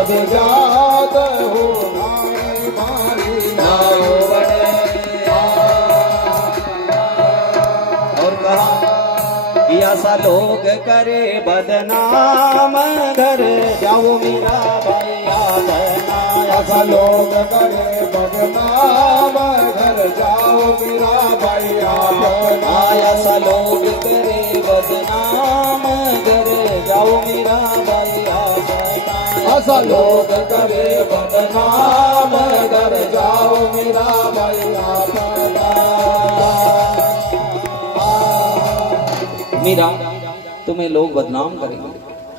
सब जात हो नारी मारी नाव बने। और कहा कि ऐसा लोग करे बदनाम, घर जाओ मीरा भैया बना। ऐसा लोग करे बदनाम, घर जाओ मीरा भैया बना। ऐसा लोग करे बदनाम, घर जाओ मीरा भैया बना। ऐसा लोग करे बदनाम, घर जाओ मीरा भैया बना। मीरा, तुम्हें लोग बदनाम करेंगे,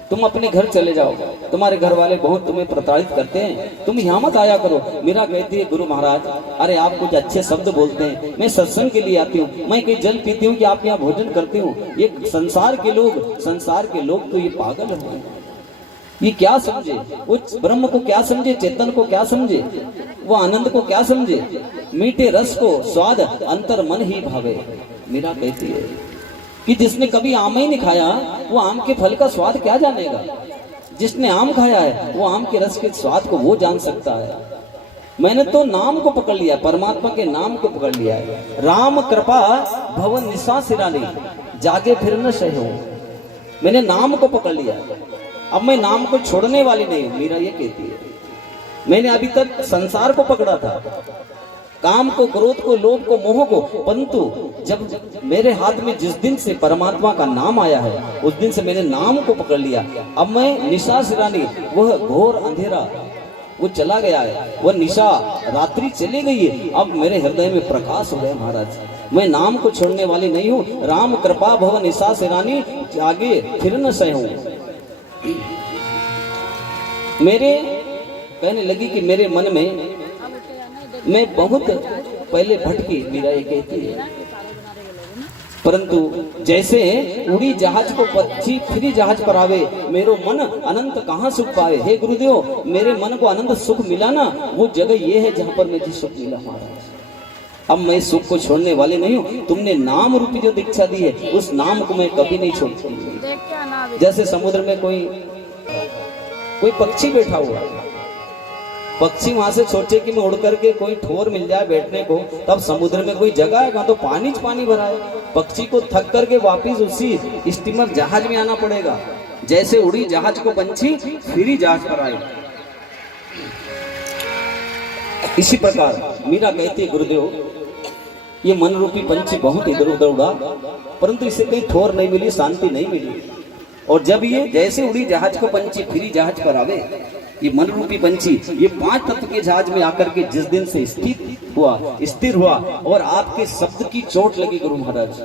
तुम अपने घर चले जाओ, तुम्हारे घर वाले बहुत तुम्हें प्रताड़ित करते हैं, तुम यहाँ मत आया करो। मीरा कहती है गुरु महाराज, अरे आप कुछ अच्छे शब्द बोलते हैं, मैं सत्संग के लिए आती हूँ, मैं कहीं जल पीती हूँ कि आप यहाँ भोजन करती हूँ। ये संसार के लोग तो ये पागल हैं, ये क्या समझे, उस ब्रह्म को क्या समझे, चेतन को क्या समझे, वो आनंद को क्या समझे, मीठे रस को स्वाद अंतर मन ही भावे। मीरा कहती है कि जिसने कभी आम ही नहीं खाया वो आम के फल का स्वाद क्या जानेगा, जिसने आम खाया है वो आम के रस के स्वाद को वो जान सकता है। मैंने तो नाम को पकड़ लिया, परमात्मा के नाम को पकड़ लिया है। राम कृपा भवन निशा सिरानी, जागे फिर न सहो। मैंने नाम को पकड़ लिया, अब मैं नाम को छोड़ने वाली नहीं हूं। मीरा ये कहती है मैंने अभी तक संसार को पकड़ा था, काम को, क्रोध को, लोभ को, मोह को, परंतु जब मेरे हाथ में जिस दिन से परमात्मा का नाम आया है उस दिन से मैंने नाम को पकड़ लिया। अब मैं निशा सिरानी, वह घोर अंधेरा वो चला गया है, वह निशा रात्रि चली गई है, अब मेरे हृदय में प्रकाश हो गया। महाराज मैं नाम को छोड़ने वाली नहीं हूँ। राम कृपा भव निशा सिरानी, जागे फिर न सहूं। मेरे कहने लगी कि मेरे मन में मैं बहुत पहले भटकी, मीरा ये कहती है, परंतु जैसे उड़ी जहाज को पक्षी फिर जहाज पर आवे, मेरो मन अनंत कहाँ सुख पाए। हे गुरुदेव, मेरे मन को अनंत सुख मिला ना, वो जगह ये है जहाँ पर मुझे सुख मिला। महाराज अब मैं सुख को छोड़ने वाले नहीं हूँ। तुमने नाम रूपी जो दीक्षा दी है उस नाम को मैं कभी नहीं छोड़ती। जैसे समुद्र में कोई पक्षी बैठा हुआ है, पक्षी वहां से सोचे कि मैं उड़ करके कोई ठोर मिल जाए बैठने को, तब समुद्र में कोई जगह है वहां तो पानी भरा है, पक्षी को थक करके वापिस उसी स्टीमर जहाज में आना पड़ेगा। जैसे उड़ी जहाज को पंछी फिर ही जहाज पर आए, इसी प्रकार मीरा कहती है गुरुदेव, ये मन रूपी पंछी बहुत इधर उधर उड़ा, परंतु इसे कहीं ठोर नहीं मिली, शांति नहीं मिली। और जब ये जैसे उड़ी जहाज को पंछी फिर जहाज पर आवे, ये मन रूपी पंछी ये 5 तत्व के जहाज में आकर के जिस दिन से स्थिर हुआ और आपके शब्द की चोट लगी गुरु महाराज।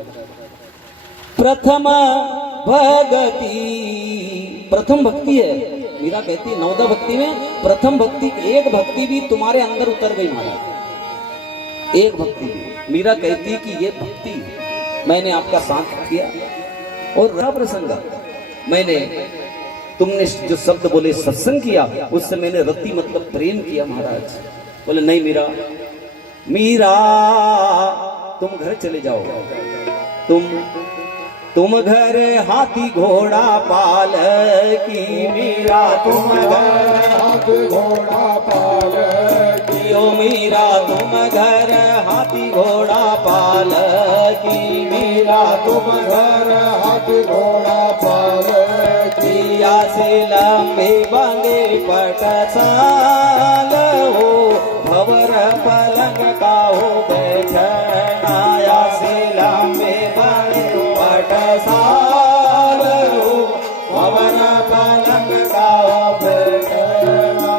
प्रथम भक्ति है, मीरा कहती है 9 भक्ति में प्रथम भक्ति, एक भक्ति भी तुम्हारे अंदर उतर गई महाराज, एक भक्ति भी। मीरा कहती है कि ये भक्ति मैंने आपका साथ किया और रहा प्रसंग, मैंने तुमने जो शब्द बोले सत्संग किया, उससे मैंने रति मतलब प्रेम किया। महाराज बोले नहीं मीरा तुम घर चले जाओ, तुम घर हाथी घोड़ा पाल की। मीरा तुम घर हाथी घोड़ा पाल की। ओ मीरा तुम घर हाथी घोड़ा पाल की। मीरा तुम घर हाथी घोड़ा पाल की। से लंबे बांगे पटसाल हो, भवर पलंग का हो बैठना। से लंबे बांगे पटसाल हो, भवर पलंग का हो बैठना।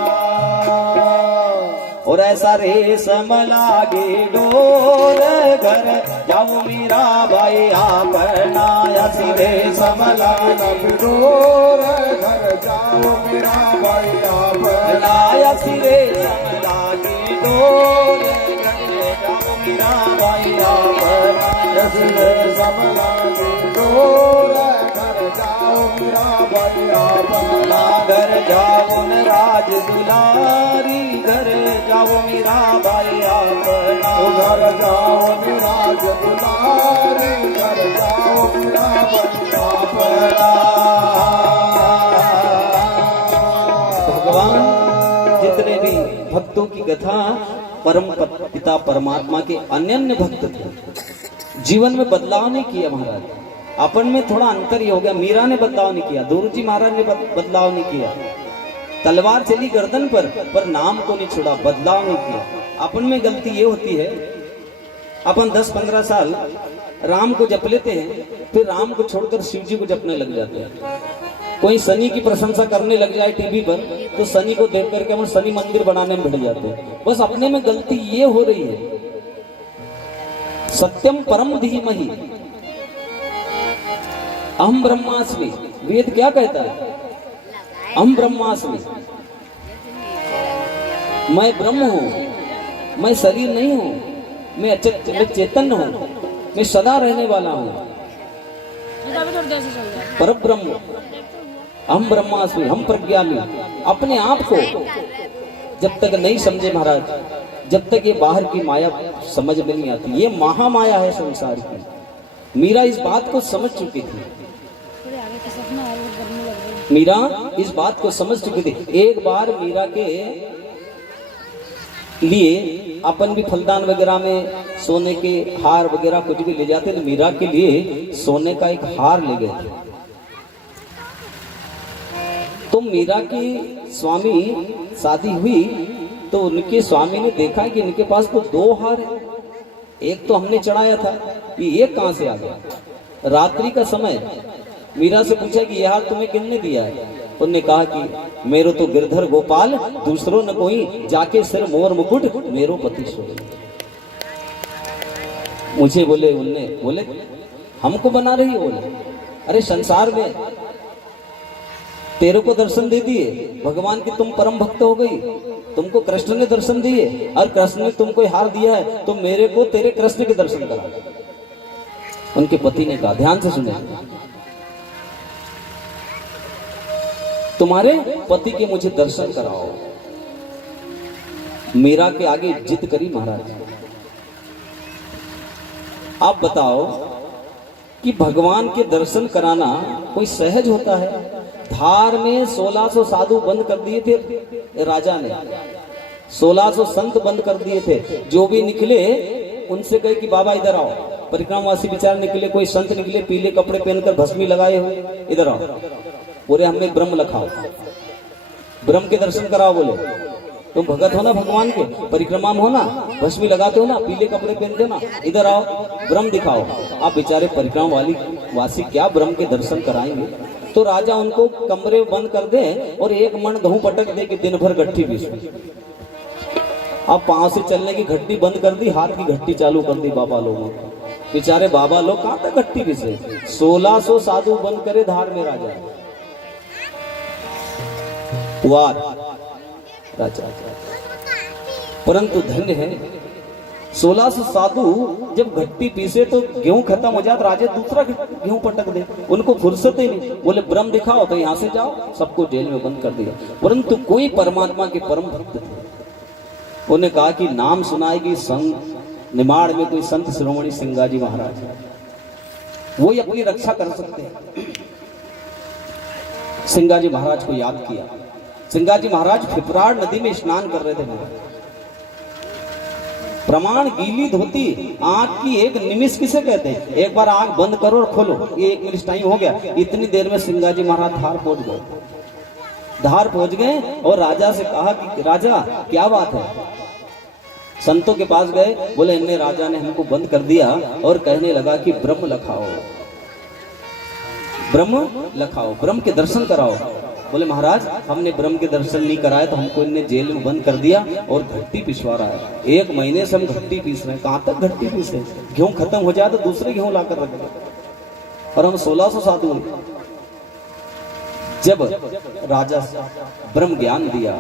और ऐसा रेशम लागे डोर, घर जाऊं मीरा भाई अपना। ऐसी रेशम लागे डोर, घर जाओ मीरा भाई अपना। ऐसी रेशम लागे डोर, घर जाऊं मीरा भाई अपना। ऐसी रेशम लागे डोर, घर जाओ मीरा भाई अपना। घर जाओ न राज दुलारी, घर जाओ मीरा भाई अपना। घर जाओ न राज दुलारी, घर जाओ मीरा भाई अपना। भगवान जितने भी भक्तों की कथा परम पिता परमात्मा के अनन्य भक्त थे, जीवन में बदलाव नहीं किया महाराज। अपन में थोड़ा अंतर ही हो गया। मीरा ने बदलाव नहीं किया, गुरुजी महाराज ने बदलाव नहीं किया। तलवार चली गर्दन पर नाम को नहीं छोड़ा, बदलाव नहीं किया। अपन में गलती ये होती है, अपन 10-15 साल राम को जप लेते हैं, फिर राम को छोड़कर शिव जी को जपने लग जाते हैं। कोई शनि की प्रशंसा करने लग जाए टीवी पर, तो शनि को देख करके हम शनि मंदिर बनाने में भिड़ जाते हैं। बस अपने में गलती ये हो रही है। सत्यम परम धीमहि अहम ब्रह्मास्मि, वेद क्या कहता है? अहम ब्रह्मास्मि, मैं ब्रह्म हूं, मैं शरीर नहीं हूं, मैं अचेतन चैतन्य हूं, मैं सदा रहने वाला हूं, पर ब्रह्म, हम ब्रह्मास्मि, हम प्रज्ञानी। अपने आप को जब तक नहीं समझे महाराज, जब तक ये बाहर की माया समझ में नहीं आती, ये महामाया है संसार की। मीरा इस बात को समझ चुकी थी, मीरा इस बात को समझ चुकी थी। एक बार मीरा के लिए अपन भी फलदान वगैरह में सोने के हार वगैरह कुछ भी ले जाते, तो मीरा के लिए सोने का एक हार ले गए थे। तो मीरा की स्वामी शादी हुई तो उनके स्वामी ने देखा कि इनके पास तो 2 हार है, एक तो हमने चढ़ाया था, ये कहां से आ गया। रात्रि का समय मीरा से पूछा कि यह हार तुम्हें किसने दिया है? उन्होंने कहा कि मेरो तो गिरधर गोपाल, दूसरों न कोई, जाके सिर मोर मुकुट मेरो पति सोए। मुझे बोले, उनने बोले हमको बना रही हो? बोले अरे संसार में तेरे को दर्शन दे दिए भगवान की, तुम परम भक्त हो गई, तुमको कृष्ण ने दर्शन दिए और कृष्ण ने तुमको हार दिया है, तो मेरे को तेरे कृष्ण के दर्शन करा। उनके पति ने कहा, ध्यान से सुने, तुम्हारे पति के मुझे दर्शन कराओ। मीरा के आगे जिद करी महाराज। आप बताओ कि भगवान के दर्शन कराना कोई सहज होता है? धार में 1600 साधु बंद कर दिए थे राजा ने, 1600 संत बंद कर दिए थे। जो भी निकले उनसे कहे कि बाबा इधर आओ। परिक्रमवासी विचार निकले, कोई संत निकले पीले कपड़े पहनकर भस्मी लगाए हुए, इधर आओ, बोले हमें ब्रह्म लखाओ, ब्रह्म के दर्शन कराओ। बोले तुम भगत हो ना भगवान के, परिक्रमा में हो ना, भस्मी लगाते हो ना, पीले कपड़े पहनते हो ना, इधर आओ ब्रह्म दिखाओ। आप बेचारे परिक्रमा वासी क्या ब्रह्म के दर्शन कराएंगे? तो राजा उनको कमरे बंद कर दे और एक मन गेहूं पटक दे कि दिन भर गट्ठी पीस। अब पांव से चलने की घट्टी बंद कर दी, हाथ की घट्टी चालू कर दी बाबा लोगों को। बेचारे बाबा लोग कहां तक घट्टी पीसे? 1600 साधु बंद करे धार में राजा। राजा परंतु धन्य है 1600 साधु जब घट्टी पीसे तो गेहूं खत्म हो जाए, राजा दूसरा गेहूं पटक दे, उनको फुर्सत ही नहीं। बोले ब्रह्म दिखाओ, तो यहां से जाओ, सबको जेल में बंद कर दिया। परंतु कोई परमात्मा के परम भक्त थे, उन्हें कहा कि नाम सुनाएगी संत निमाड़ में कोई संत शिरोमणि सिंगाजी महाराज, वो ही अपनी रक्षा कर सकते हैं। सिंगाजी महाराज को याद किया। सिंगाजी महाराज फिपराड़ नदी में स्नान कर रहे थे महाराज। प्रमाण गीली धोती, आंख की एक निमिष किसे कहते हैं? एक बार आंख बंद करो और खोलो, ये 1 मिनट टाइम हो गया। इतनी देर में सिंगाजी महाराज धार पहुंच गए। धार पहुंच गए और राजा से कहा कि राजा क्या बात है? संतों के पास गए, बोले इनने राजा ने हमको बंद कर दिया और कहने लगा कि ब्रह्म लखाओ, ब्रह्म लखाओ, ब्रह्म के दर्शन कराओ। बोले महाराज हमने ब्रह्म के दर्शन नहीं कराए तो हमको इनने जेल में बंद कर दिया और घट्टी पिसवा रहा है। 1 महीने से हम घट्टी पीस रहे हैं। कहां तक घट्टी पीसे? गेहूं खत्म हो जाए तो दूसरे गेहूं लाकर रख दे, और हम 1600 साधु। जब राजा ब्रह्म ज्ञान दिया,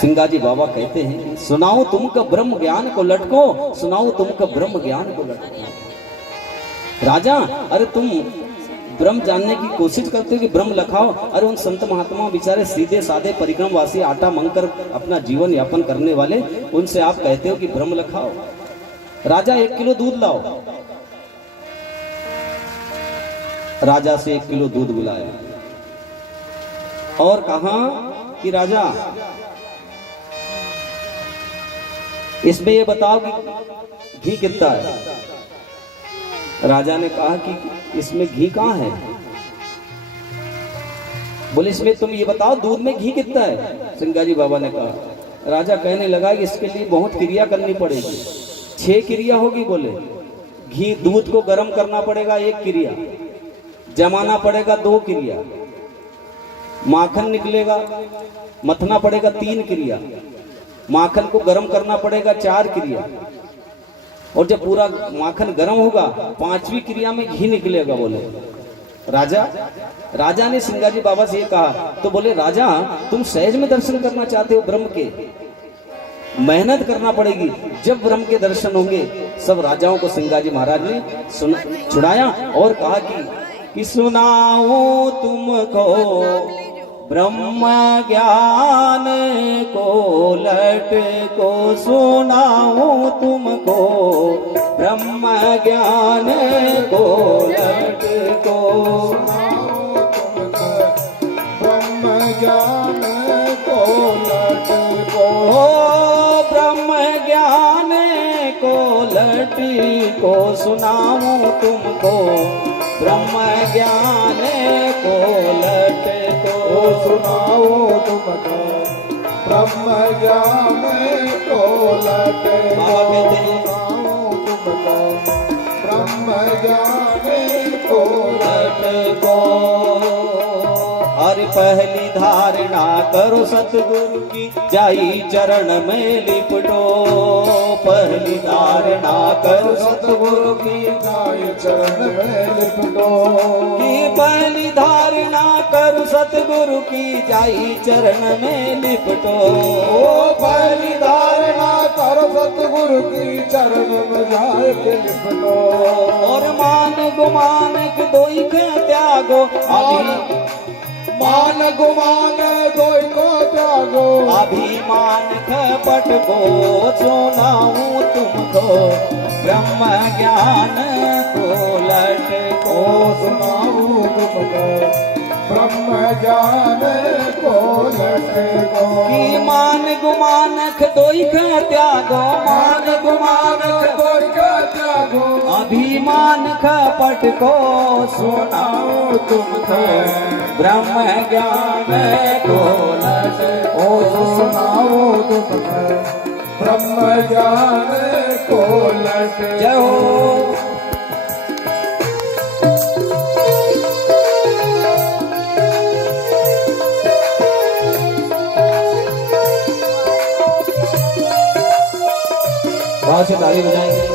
सिंगाजी बाबा कहते हैं सुनाओ तुमका ब्रह्म ज्ञान को लटको, सुनाओ तुमका ब्रह्म ज्ञान को लटको। राजा अरे तुम ब्रह्म जानने की कोशिश करते हो कि ब्रह्म लखाओ। अरे उन संत महात्मा बेचारे सीधे साधे परिक्रमवासी आटा मांगकर अपना जीवन यापन करने वाले, उनसे आप कहते हो कि ब्रह्म लखाओ। राजा 1 किलो दूध लाओ। राजा से 1 किलो दूध बुलाया और कहा कि राजा इसमें ये बताओ कि घी कितना है। राजा ने कहा कि इसमें घी कहाँ है। बोले इसमें तुम ये बताओ दूध में घी कितना है। सिंगाजी बाबा ने कहा। राजा कहने लगा कि इसके लिए बहुत क्रिया करनी पड़ेगी। 6 क्रिया होगी। बोले घी दूध को गर्म करना पड़ेगा 1 क्रिया, जमाना पड़ेगा 2 क्रिया, माखन निकलेगा मथना पड़ेगा 3 क्रिया, माखन को गर्म करना पड़ेगा 4 क्रिया, और जब पूरा माखन गर्म होगा 5वीं क्रिया में घी निकलेगा। बोले राजा ने सिंगाजी बाबा से ये कहा। तो बोले राजा तुम सहज में दर्शन करना चाहते हो ब्रह्म के, मेहनत करना पड़ेगी। जब ब्रह्म के दर्शन होंगे सब राजाओं को सिंगाजी महाराज ने छुड़ाया और कहा कि सुनाओ तुमको ब्रह्म ज्ञान को लट को, सुनाओ तुमको ब्रह्म ज्ञान को लट को, ब्रह्म ज्ञान को लट को, ब्रह्म ज्ञान को लट को सुनाओ तुमको ब्रह्म ज्ञान को लट को, सुनाओ तुमको ब्रह्म ज्ञान को लट को, सुनाओ तुमको ब्रह्म ज्ञान को लट को। हर पहली धारणा करो सतगुरु की, जाई चरण में लिपटो। पहली धारणा करो सतगुरु की, जाई चरण में लिपटो। कि पहली धारणा करो सतगुरु की, जाई चरण में लिपटो। पहली धारणा करो सतगुरु की, चरण में जाए के लिपटो। और मान गुमान दोई के त्यागो, अभी मान गुमान दोई को त्यागो, अभिमान कपट को सुनाऊं तुमको ब्रह्म ज्ञान को लट को, सुनाऊं तुमको ब्रह्म ज्ञान को लट को। कि मान गुमान दोई का त्यागो, मान गुमान दोई का त्यागो, अभिमान कपट को सुनाऊं तुमको ब्रह्म ज्ञान को लट को, सुनाओ तुमको ब्रह्म ज्ञान को लट। जय हो। भाव से ताली बजाएंगे।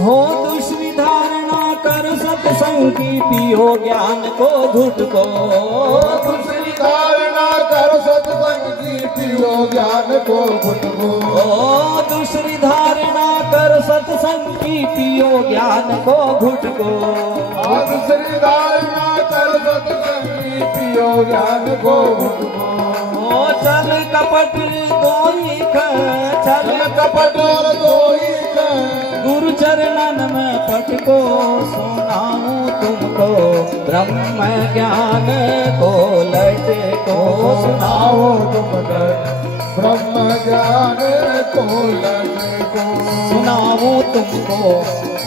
हो दूसरी धारणा कर सत्संग की, पियो ज्ञान को घुट को। दूसरी धारणा कर सत्संग की, पियो ज्ञान को घुट को। ओ दूसरी धारणा कर सत्संग की, पियो ज्ञान को घुट को। दूसरी धारणा कर सत्संग की, पियो ज्ञान को घुट को। ओ चल कपट दोई चल कपट और दोई गुरु चरणन में पटको, सुनाऊं तुमको ब्रह्म ज्ञान को लट को, सुनाओ तुमको ब्रह्म ज्ञान को लट को। सुनाऊं तुमको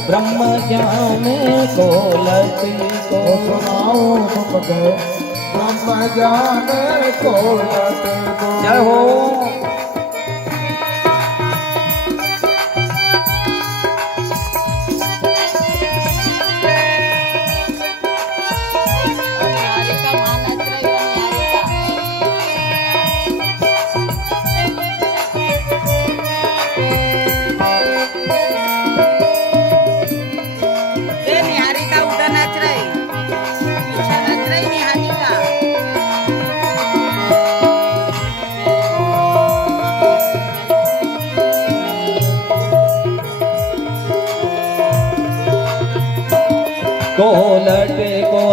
ब्रह्म ज्ञान को लट को, सुनाओ तुमको ब्रह्म ज्ञान को लट को। जय हो।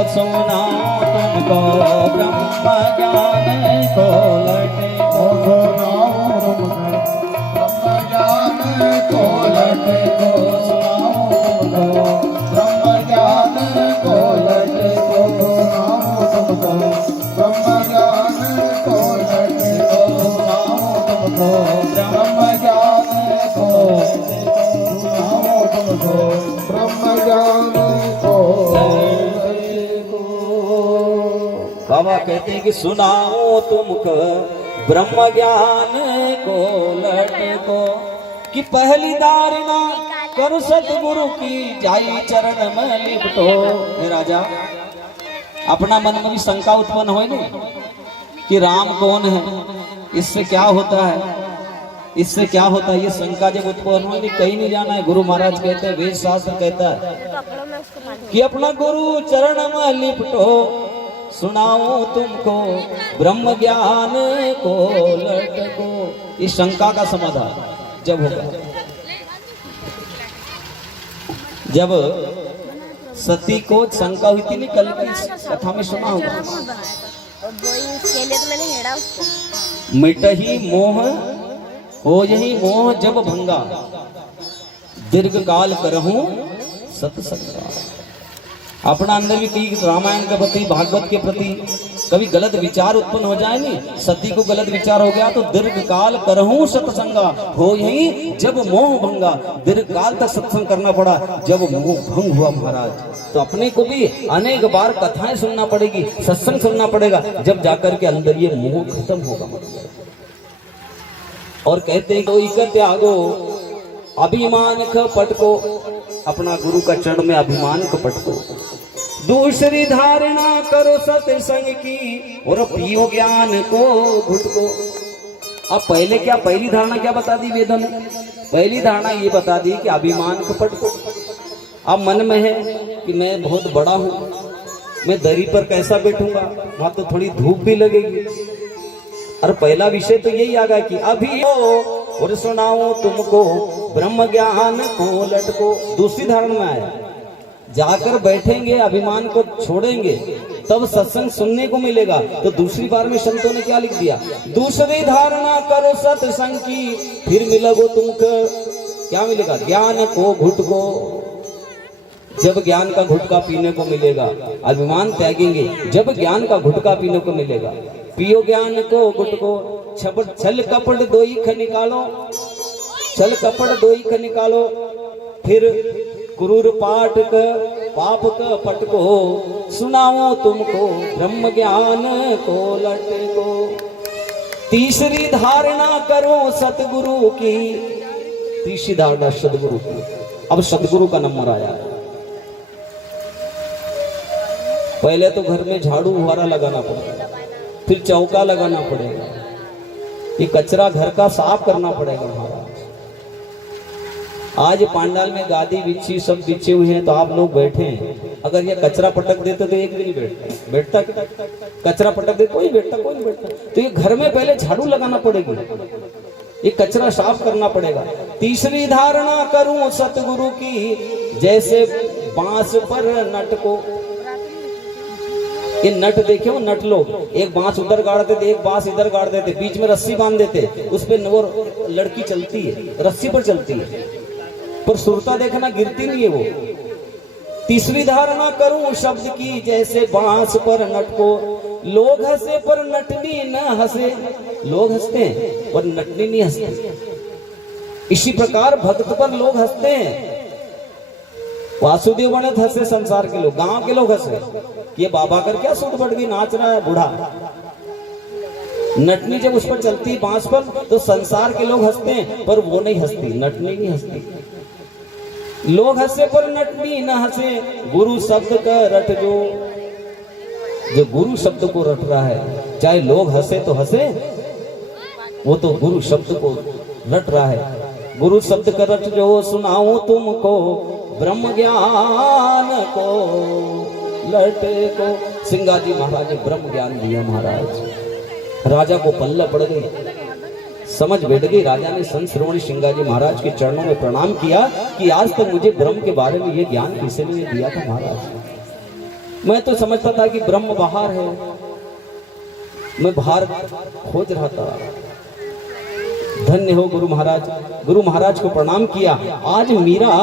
सुनाऊं तुमको ब्रह्म ज्ञान को लटे को सुनाऊं तुमको ब्रह्म ज्ञान को लटे को सुनाऊं तुमको ब्रह्म ज्ञान को लटे को सुनाऊं तुमको ब्रह्म ज्ञान को लटे को सुनाऊं तुमको ब्रह्म ज्ञान को सुनाऊं तुमको ब्रह्म ज्ञान को। बाबा कहते हैं कि सुनाओ तुमको ब्रह्म ज्ञान को लट को, कि पहली धारणा करो सतगुरु की जाई चरण में लिपटो। हे राजा, अपना मन में भी शंका उत्पन्न हो नहीं कि राम कौन है, इससे क्या होता है, इससे क्या होता है, ये शंका जब उत्पन्न हो नहीं, कहीं नहीं जाना है। गुरु महाराज कहते हैं, वेद शास्त्र कहता है कि अपना गुरु चरण में लिपटो, सुनाओ तुमको ब्रह्म ज्ञान को लटको। इस शंका का समाधान जब होगा, जब सती को शंका हुई थी, नहीं कल की कथा में सुना होगा, मिटही मोह हो यही मोह जब भंगा, दीर्घ काल करहूं सत्संगा। अपना अंदर भी कई रामायण के प्रति, भागवत के प्रति कभी गलत विचार उत्पन्न हो जाए नहीं, सती को गलत विचार हो गया तो दीर्घ काल करहूं सत्संगा, हो यही जब मोह भंगा। दीर्घ काल तक सत्संग करना पड़ा, जब मोह भंग हुआ महाराज, तो अपने को भी अनेक बार कथाएं सुनना पड़ेगी, सत्संग सुनना पड़ेगा, जब जाकर के अंदर ये मोह खत्म होगा। और कहते हैं कोई का त्यागो अभिमान का पटको, अपना गुरु का चरण में अभिमान का पटको। दूसरी धारणा करो सत्संग की और पियो ज्ञान को घुटको। अब पहले क्या, पहली धारणा क्या बता दी वेदों ने? पहली धारणा ये बता दी कि अभिमान को पटको। अब मन में है कि मैं बहुत बड़ा हूं, मैं दरी पर कैसा बैठूंगा, वहां तो थोड़ी धूप भी लगेगी। और पहला विषय तो यही आ गया कि अभी और सुनाओ तुमको ब्रह्म ज्ञान को लटको। दूसरी धारणा में आया, जाकर बैठेंगे, अभिमान को छोड़ेंगे, तब सत्संग सुनने को मिलेगा। तो दूसरी बार में संतों ने क्या लिख दिया, दूसरी धारणा करो सत्संग की, फिर मिलोगे तुमको क्या मिलेगा, ज्ञान को घुटको। जब ज्ञान का घुटका पीने को मिलेगा, अभिमान त्यागेंगे, जब ज्ञान का घुटका पीने को मिलेगा। पियो ज्ञान को घुटको, छल कपट दो ही ख निकालो, छल कपट दो ही ख निकालो, फिर क्रूर पाठ का पाप का पटको, सुनाओ तुमको ब्रह्म ज्ञान को लटको। तीसरी धारणा करो सतगुरु की, तीसरी धारणा सतगुरु की। अब सतगुरु का नंबर आया। पहले तो घर में झाड़ू फुहारा लगाना पड़ेगा, फिर चौका लगाना पड़ेगा, ये कचरा घर का साफ करना पड़ेगा महाराज। आज पांडाल में गादी बिछी, सब बिछे हुए हैं, तो आप लोग बैठे हैं, अगर ये कचरा पटक देते तो एक भी नहीं बैठता क्या? कचरा पटक दे कोई बैठता, कोई नहीं बैठता। तो ये घर में पहले झाड़ू लगाना पड़ेगी, ये कचरा साफ करना पड़ेगा। तीसरी धारणा करूं सतगुरु की, जैसे बांस पर नट को। ये नट देखे हो, नट लोग एक बांस उधर गाड़ देते, एक बांस इधर गाड़ देते, बीच में रस्सी बांध देते, उस पे नवर लड़की चलती है, रस्सी पर चलती है, पर सुरता देखना गिरती नहीं है वो। तीसरी धारणा करूं शब्द की, जैसे बांस पर नट को। लोग हंसे पर नटनी न हंसे, लोग हंसते हैं पर नटनी नहीं हंसते। इसी प्रकार भक्त पर लोग हंसते हैं। वासुदेव गणेश हंसे, संसार के लोग, गांव के लोग हंसे, ये बाबा कर क्या सूट बढ़ गई, नाच रहा है बूढ़ा। नटनी जब उस पर चलती बांस पर, तो संसार के लोग हंसते हैं, पर वो नहीं हंसती, नटनी नहीं हंसती। लोग हंसे पर नटनी न हंसे, गुरु शब्द का रट जो गुरु शब्द को रट रहा है, चाहे लोग हंसे तो हंसे, वो तो गुरु शब्द को रट रहा है। गुरु शब्द का रट जो, सुनाऊं तुमको ब्रह्म ज्ञान को लट को। सिंगाजी महाराज ने ब्रह्म ज्ञान दिया महाराज। राजा को पल्ला पड़ गई, समझ बैठ गई। राजा ने संत श्रोमणी सिंगाजी महाराज के चरणों में प्रणाम किया कि आज तक मुझे ब्रह्म के बारे में ये ज्ञान किसी ने दिया था महाराज। मैं तो समझता था कि ब्रह्म बाहर है, मैं बाहर खोज रहा था। धन्य हो गुरु महाराज। गुरु महाराज को प्रणाम किया। आज मीरा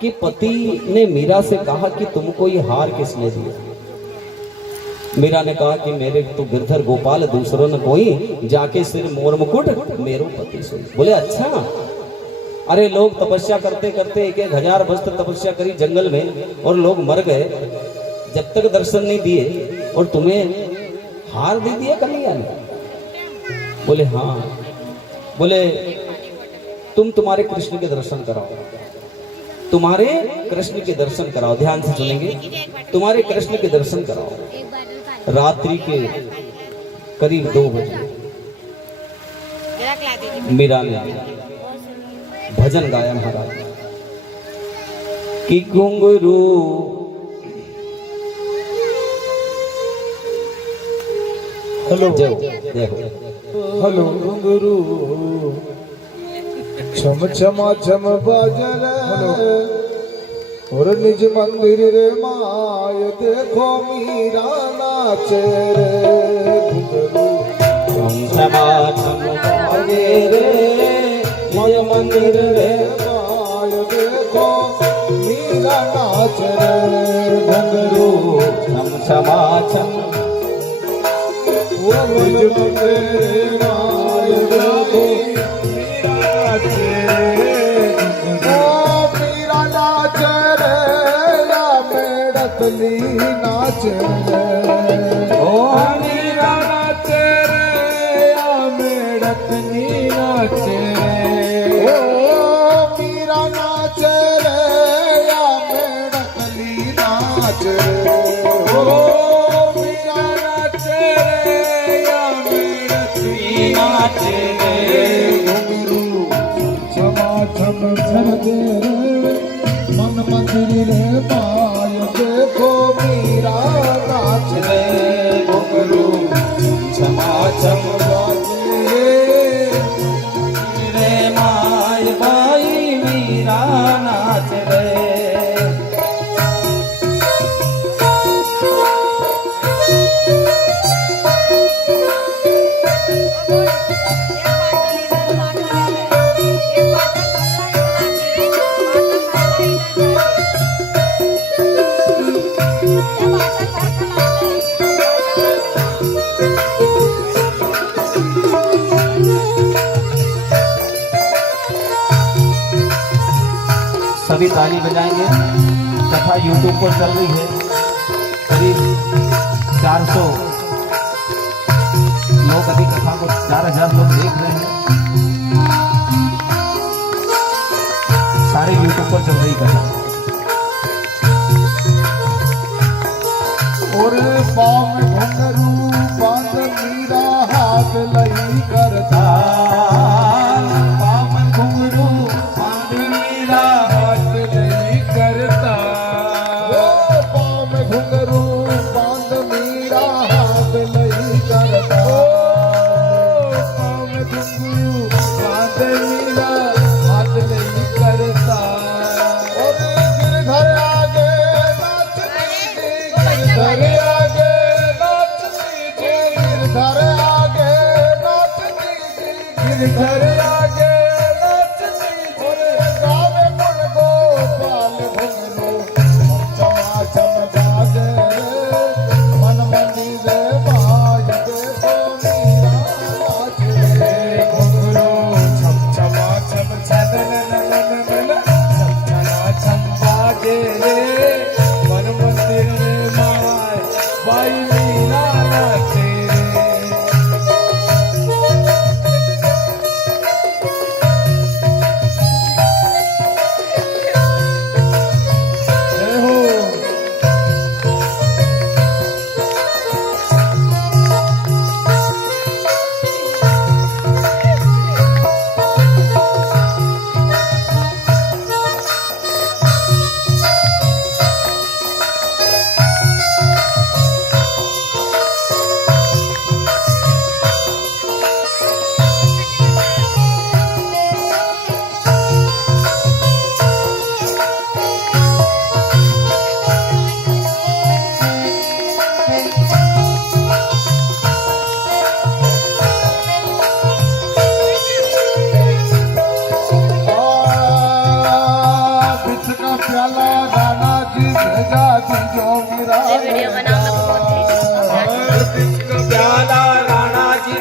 के पति ने मीरा से कहा कि तुमको ये हार किसने दिया? मीरा ने कहा कि मेरे तो गिरधर गोपाल, दूसरों ने कोई, जाके सिर मोर मुकुट मेरो पति सोई। बोले अच्छा। अरे लोग तपस्या करते करते 1000 वस्त्र तपस्या करी जंगल में और लोग मर गए, जब तक दर्शन नहीं दिए, और तुम्हें हार दे दिया कन्हैया ने? बोले हाँ। बोले तुम तुम्हारे कृष्ण के दर्शन कराओ, तुम्हारे कृष्ण के दर्शन कराओ। ध्यान से सुनेंगे, तुम्हारे कृष्ण के दर्शन कराओ। रात्रि के करीब 2 बजे मीरा ने भजन गाया महाराज कि घुंघरू हेलो देखो हेलो घुंघरू छम छमा छम बाजल और निज मंदिर रे माय देखो मीरा नाचे रे घुंघरू क्षमा क्षम बाजे रे निज मंदिर रे माय देखो मीरा नाचे रे घुंघरू क्षम क्षमा क्षम वो निज मंदिर रे माय देखो मीरा नाचे ली नाच रे ओ मीरा नाच रे या मेड़कनी नाच रे ओ मीरा नाच रे या मेड़कली नाच रे ओ मीरा नाच रे या मेड़कली नाच रे घुंघरू क्षमा क्षम छम रे मन मंदिर रे माय देखो मीरा नाच रे घुंघरू क्षमा क्षम बाजे रे माय बाई मीरा नाच रे। सभी ताली बजाएंगे। कथा YouTube पर चल रही है, करीब 400 लोग अभी कथा को 4000 लोग देख रहे हैं। सारे YouTube पर चल रही कथा। और पाँव में घुंघरू बांध मीरा हाथ लई करता पाँव में घुंघरू बांध मीरा हाथ लई करता ओ पाँव में घुंघरू बांध मीरा हाथ लई करता ओ पाँव में घुंघरू बांध मीरा हाथ लई करता और गिरधर आगे नाच गिरधर आगे नाच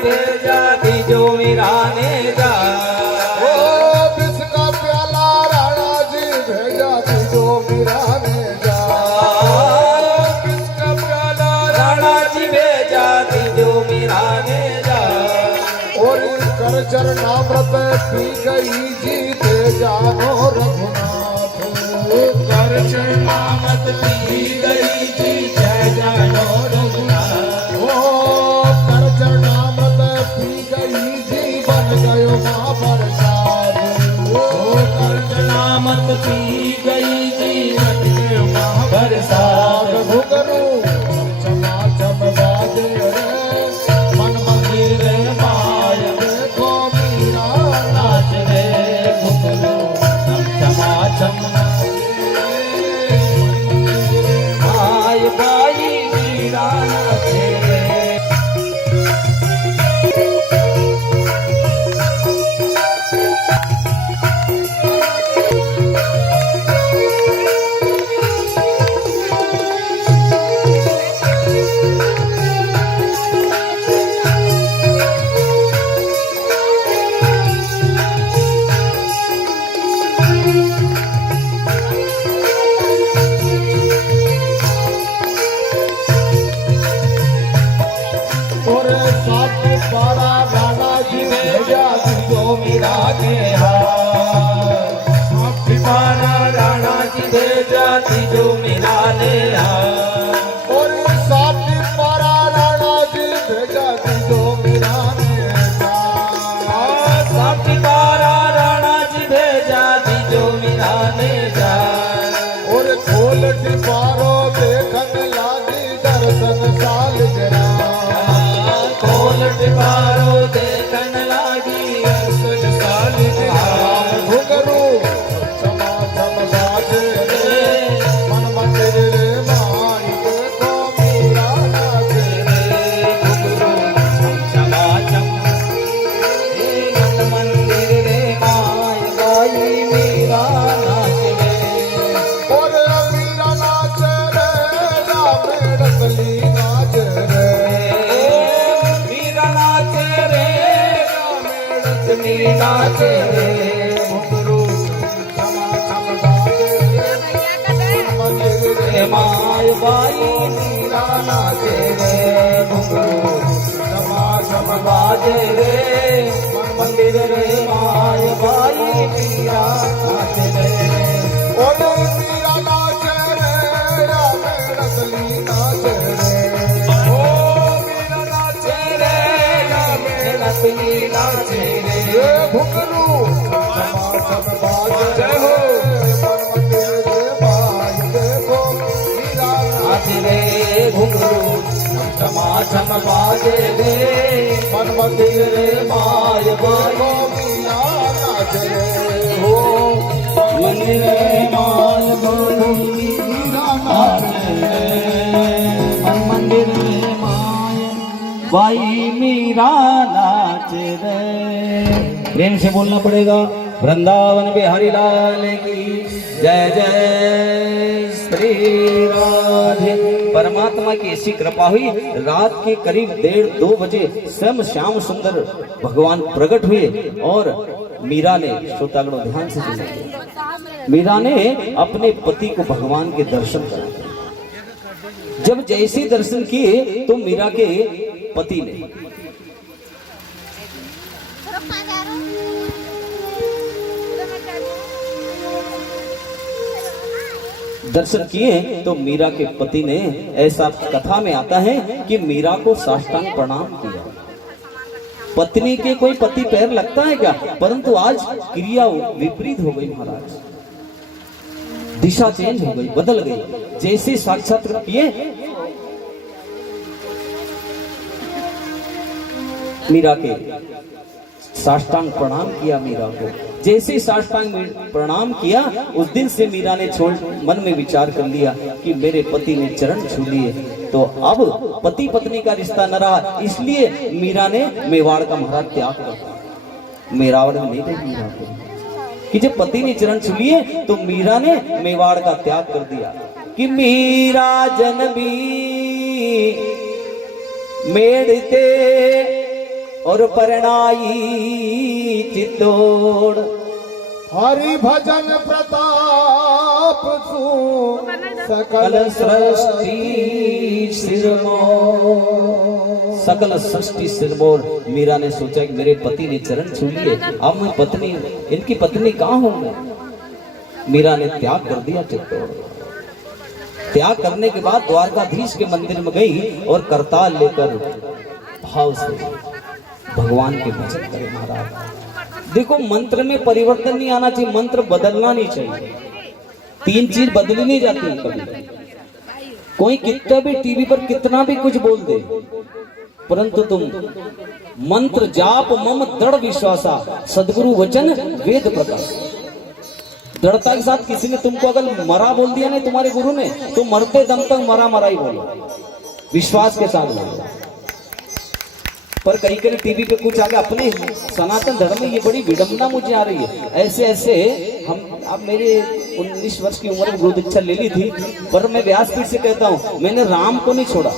भेजा दीजो मीरा ने जा। ओ विष का प्याला राणा जी भेजा दीजो मीरा ने जा। विष का प्याला राणा जी भेजा दीजो मीरा ने जा। और कर चरणामृत पी गई जी ते जानो रघुनाथ। कर चरणामृत पी गई जी जय जानो रघुनाथ। ओ कर चरणामृत पी गई जी बन गयो महाप्रसाद। ओ कर चरणामृत पी गई जी बन गयो महाप्रसाद। घुंघरू चमा चम बाजे रे मन मंदिर रे माय देखो मीरा नाच रे घुंघरू चमा चम माय बाई मीरा नाचे रे। और साथ पारा राणा जी भेजा दीजो मीरा के हाथ। साथ पारा राणा जी भेजा दीजो मीरा ने हाथ। और साथ पारा राणा जी भेजा दीजो मीरा ने हाथ। साथ पारा राणा जी भेजा दीजो मीरा ने जा। और खोल टिपारो देखन लागी दर्शन साल जरा। खोल टिपारो देखन लागी अर्शन साल जरा। घुंघरू चमा चम बाजे रे मन मंदिर रे माई देखो मीरा नाचे रे। घुंघरू चमा चम मन मंदिर रे माय बाई मीरा नाच रे। और मीरा नाचे रे रामे रसली नाच रे। मीरा नाचे रे रामे रतनी नाचे रे। घुंघरू चमा चम बाजे रे मन मंदिर रे रे माय बाई मीरा नाचे रे। घुंघरू चमा चम बाजे रे मन मंदिर रे माय बाई मीरा नाचे रे। और मीरा नाचे रे रामे रसली नाच रे। ओ मीरा नाचे रे रामे रतनी नाचे रे। ये घुंघरू चमा चम बाजे जय हो मन मंदिर रे माई देखो मीरा नाच रे घुंघरू चमा चम बाजे रे मन मंदिर रे माय बाई देखो मीरा नाच रे। हो मंदिर रे माय बाई मीरा नाचे रे। मंदिर रे माय बाई मीरा नाच रे। प्रेम से बोलना पड़ेगा। वृंदावन बिहारी लाल की जय जय श्री राधे। परमात्मा की ऐसी कृपा हुई, रात के करीब 1:30-2 बजे स्वयं श्याम सुंदर भगवान प्रकट हुए और मीरा ने, श्रोतागणों ध्यान से सुनिए, मीरा ने अपने पति को भगवान के दर्शन कराए। जब जैसे दर्शन किए तो मीरा के पति ने दर्शन किए तो मीरा के पति ने, ऐसा कथा में आता है कि मीरा को साष्टांग प्रणाम किया। पत्नी के कोई पति पैर लगता है क्या? परंतु आज क्रिया विपरीत हो गई महाराज, दिशा चेंज हो गई, बदल गई। जैसे साक्षात्कार किए मीरा के साष्टांग प्रणाम किया मीरा को। जैसे साष्टांग प्रणाम किया उस दिन से मीरा ने छोड़ मन में विचार कर लिया कि मेरे पति ने चरण छू लिए तो अब पति पत्नी का रिश्ता न रहा, इसलिए मीरा ने मेवाड़ का महाराज त्याग कर दिया। मेवाड़ में नहीं रही मीरा को कि जब पति ने चरण छू लिए तो मीरा ने मेवाड़ का त्याग कर दिया कि मीरा जनबी मेड़ते और परणाई चित्तौड़। हरि भजन प्रताप सु सकल सृष्टि सिरमौर। सकल सृष्टि सिरमौर। मीरा ने सोचा कि मेरे पति ने चरण छू लिए, अब मैं पत्नी, इनकी पत्नी कहाँ हूं मैं। मीरा ने त्याग कर दिया चित्तौड़। त्याग करने के बाद द्वारकाधीश के मंदिर में गई और करताल लेकर भाव से भगवान के भजन करे। महाराज देखो, मंत्र में परिवर्तन नहीं आना चाहिए, मंत्र बदलना नहीं चाहिए। तीन चीज बदली नहीं जाती कभी। कोई कितना भी टीवी पर कितना भी कुछ बोल दे, परंतु तुम मंत्र जाप मम दृढ़ विश्वासा सदगुरु वचन वेद प्रकाश। दृढ़ता के साथ किसी ने तुमको अगर मरा बोल दिया नहीं तुम्हारे गुरु ने, तो मरते दम तक मरा मरा ही बोलो, विश्वास के साथ बोलो। पर कहीं कहीं टीवी पे कुछ आ गया। अपने सनातन धर्म में ये बड़ी विडंबना मुझे आ रही है। ऐसे ऐसे हम, अब मेरे 19 वर्ष की उम्र में गुरु दीक्षा ले ली थी, पर मैं व्यासपीठ से कहता हूँ मैंने राम को नहीं छोड़ा।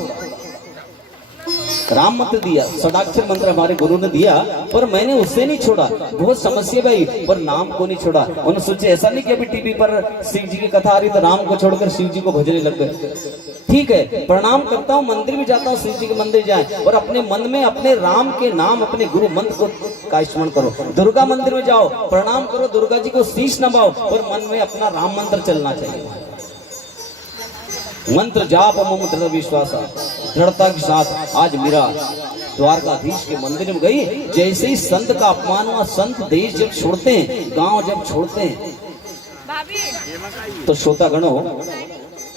राम मंत्र दिया, षडाक्षर मंत्र हमारे गुरु ने दिया, पर मैंने उससे नहीं छोड़ा। बहुत समस्या भाई, पर नाम को नहीं छोड़ा। उन्होंने सोचे ऐसा नहीं कि अभी टीवी पर शिव जी की कथा आ रही तो राम को छोड़कर शिव जी को भजने लग गए। ठीक है, प्रणाम करता हूँ, मंदिर भी जाता हूँ, शिव जी के मंदिर जाए, और अपने मन में अपने राम के नाम, अपने गुरु मंत्र को का स्मरण करो। दुर्गा मंदिर में जाओ, प्रणाम करो, दुर्गा जी को शीश नवाओ, और मन में अपना राम मंत्र चलना चाहिए। मंत्र जाप मम दृढ़ विश्वासा, दृढ़ता के साथ आज मीरा द्वारकाधीश के मंदिर में गई। जैसे ही संत का अपमान हुआ, संत देश जब छोड़ते हैं, गांव जब छोड़ते हैं, तो श्रोतागणों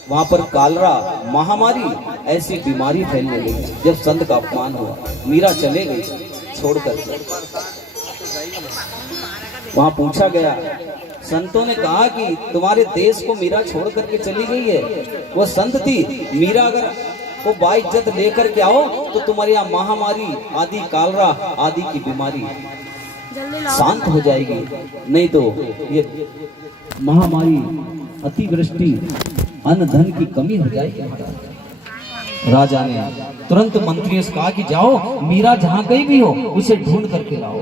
वहां पर कालरा महामारी ऐसी बीमारी फैलने लगी। जब संत का अपमान हुआ, मीरा चले गई छोड़कर। वहां पूछा गया, संतों ने कहा कि तुम्हारे देश को मीरा छोड़ करके चली गई है। वो संत थी, मीरा अगर वो बाइज्जत लेकर के आओ तो तुम्हारे यहाँ महामारी आदि, कालरा आदि की बीमारी शांत हो जाएगी, नहीं तो ये महामारी, अतिवृष्टि, अन्न धन की कमी हो जाएगी। राजा ने तुरंत मंत्रियों से कहा कि जाओ, मीरा जहाँ कहीं भी हो उसे ढूंढ करके लाओ।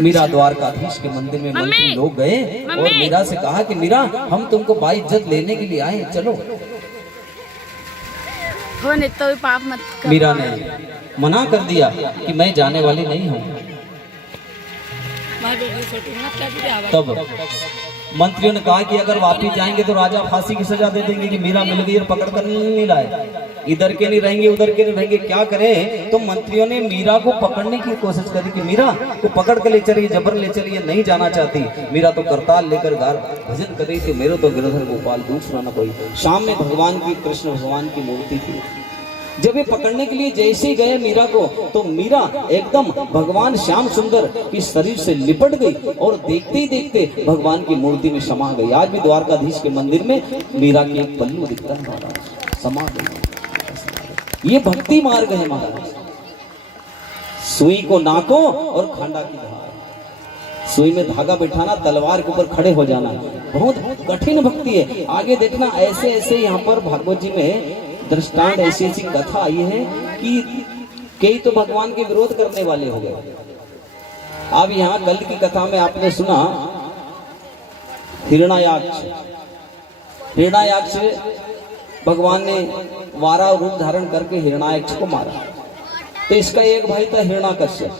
मीरा द्वारकाधीश के मंदिर में मंत्री लोग गए और मीरा से कहा कि मीरा, हम तुमको बाइज्जत लेने के लिए आए, चलो। तो पाप मत कर। मीरा ने मना कर दिया कि मैं जाने वाली नहीं हूँ। तब मंत्रियों ने कहा कि अगर वापिस जाएंगे तो राजा फांसी की सजा दे देंगे कि मीरा मिल गई और पकड़ कर नहीं लाए, इधर के नहीं रहेंगे उधर के नहीं रहेंगे, क्या करें। तो मंत्रियों ने मीरा को पकड़ने की कोशिश करी कि मीरा को पकड़ कर ले चलिए, जबर ले चलिए, नहीं जाना चाहती। मीरा तो करताल लेकर गार भजन कर रही थी, मेरे तो गिरधर गोपाल दूसरा न कोई। सामने भगवान की, कृष्ण भगवान की मूर्ति थी। जब ये पकड़ने के लिए जैसे ही गए मीरा को, तो मीरा एकदम भगवान श्याम सुंदर की शरीर से लिपट गई और देखते ही देखते भगवान की मूर्ति में समा गई। आज भी द्वारकाधीश के मंदिर में मीरा की एक पल्लू दिखता है महाराज, समा गई। ये भक्ति मार्ग है महाराज। सुई को नाको और खांडा की धार। सुई में धागा बिठाना, तलवार के ऊपर खड़े हो जाना, बहुत कठिन भक्ति है। आगे देखना, ऐसे ऐसे यहाँ पर भागवत जी में दृष्टांत, ऐसी ऐसी कथा आई है कि कई तो भगवान के विरोध करने वाले हो गए। अब यहाँ कल की कथा में आपने सुना हिरण्याक्ष। हिरण्याक्ष भगवान ने वारा रूप धारण करके हिरण्याक्ष को मारा। तो इसका एक भाई था हिरण्याकश्यप।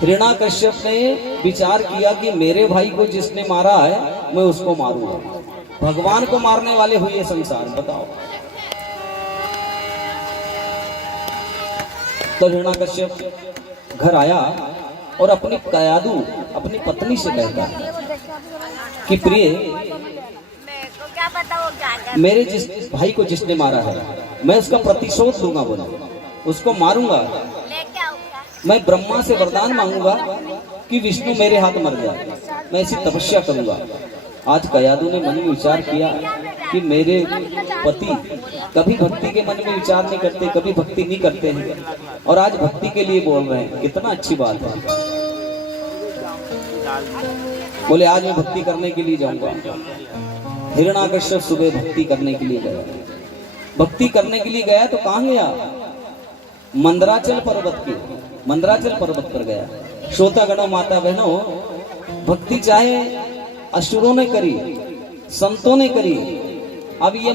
हिरण्याकश्यप ने विचार किया कि मेरे भाई को जिसने मारा है मैं उसको मारूंगा। भगवान को मारने वाले हुए संसार, बताओ। तो हिरण्याकश्यप घर आया और अपनी कयादू, अपनी पत्नी से कहता कि प्रिय, मेरे जिस भाई को जिसने मारा है मैं उसका प्रतिशोध लूंगा, बोला उसको मारूंगा। मैं ब्रह्मा से वरदान मांगूंगा कि विष्णु मेरे हाथ मर जाए, मैं ऐसी तपस्या करूंगा। आज कयादू ने मन में विचार किया कि मेरे पति कभी भक्ति के मन में विचार नहीं करते, कभी भक्ति नहीं करते हैं, और आज भक्ति के लिए बोल रहे हैं, कितना अच्छी बात है। बोले आज मैं भक्ति करने के लिए जाऊंगा। हिरण्याकश्यप सुबह भक्ति करने के लिए गया। भक्ति करने के लिए गया तो कहाँ गया? मंदराचल पर्वत पर गया। श्रोतागणों, माता बहनों, भक्ति चाहे असुरों ने करी, संतों ने करी, अब ये